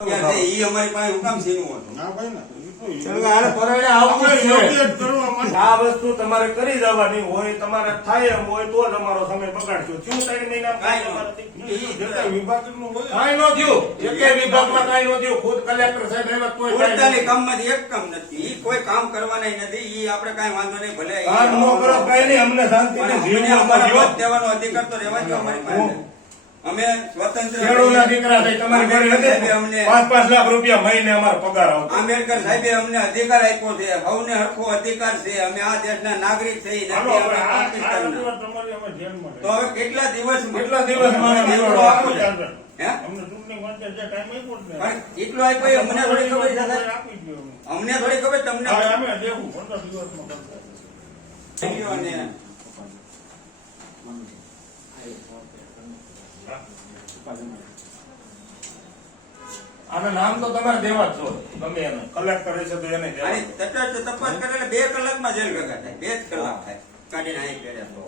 ઈ અમારી પાસે હું કામ સીનું હતું ના ભાઈ ને આ વસ્તુ તમારે કરી જવાની હોય, તમારે થાય એમ હોય તો જ અમારો સમય બગાડશો. શું 3 મહિના કાંઈ વિભાગનું હોય ન થયું, એકે વિભાગમાં કાંઈ ન થયું. ખુદ કલેક્ટર સાહેબ આવ્યા તોય કાંઈ ન 48 કામમાંથી એક કામ નથી. ઈ કોઈ કામ કરવાના નથી. ઈ આપણે કાંઈ વાંધો નહીં. ભલે ઈ કામ ન કરો કાંઈ નહીં, અમને શાંતિ પણ અમને અમારા મત દેવાનો અધિકાર તો રહેવા દો અમારી પાસે. અમે સ્વતંત્ર ખેડૂતના દીકરા છે, તમારી ઘરે સાહેબે હતી અમને 5-5 લાખ રૂપિયા મહિને અમારો પગાર આવતો. આંબેડકર સાહેબે અમને અધિકાર આપ્યો છે. સૌને હરખો અધિકાર છે. અમે આ દેશના નાગરિક છીએ, નથી હાલો, અમે આ પાકિસ્તાનના. તમારી અમે ધ્યાનમાં તો હવે કેટલા દિવસ કેટલા દિવસ મારે એટલો આપો છે. હે? અમને ચૂંટણી માટે જે ટાઈમ આપ્યો ને, પણ એટલો આપ્યો એ અમને થોડી ખબર છે સાહેબ? આપી દો અમને. અમને થોડી ખબર તમને હવે અમે દેવું 15 દિવસમાં કરતા. અને આના નામ તો તમારે દેવા જ છો, ગમે એને કલેક્ટર હશે તો એને દેવા. આની તટસ્થ તપાસ કરે એટલે 2 કલાકમાં જેલ ભેગા થાય. 2 જ કલાક થાય. કાઢીને અહીં કર્યા તો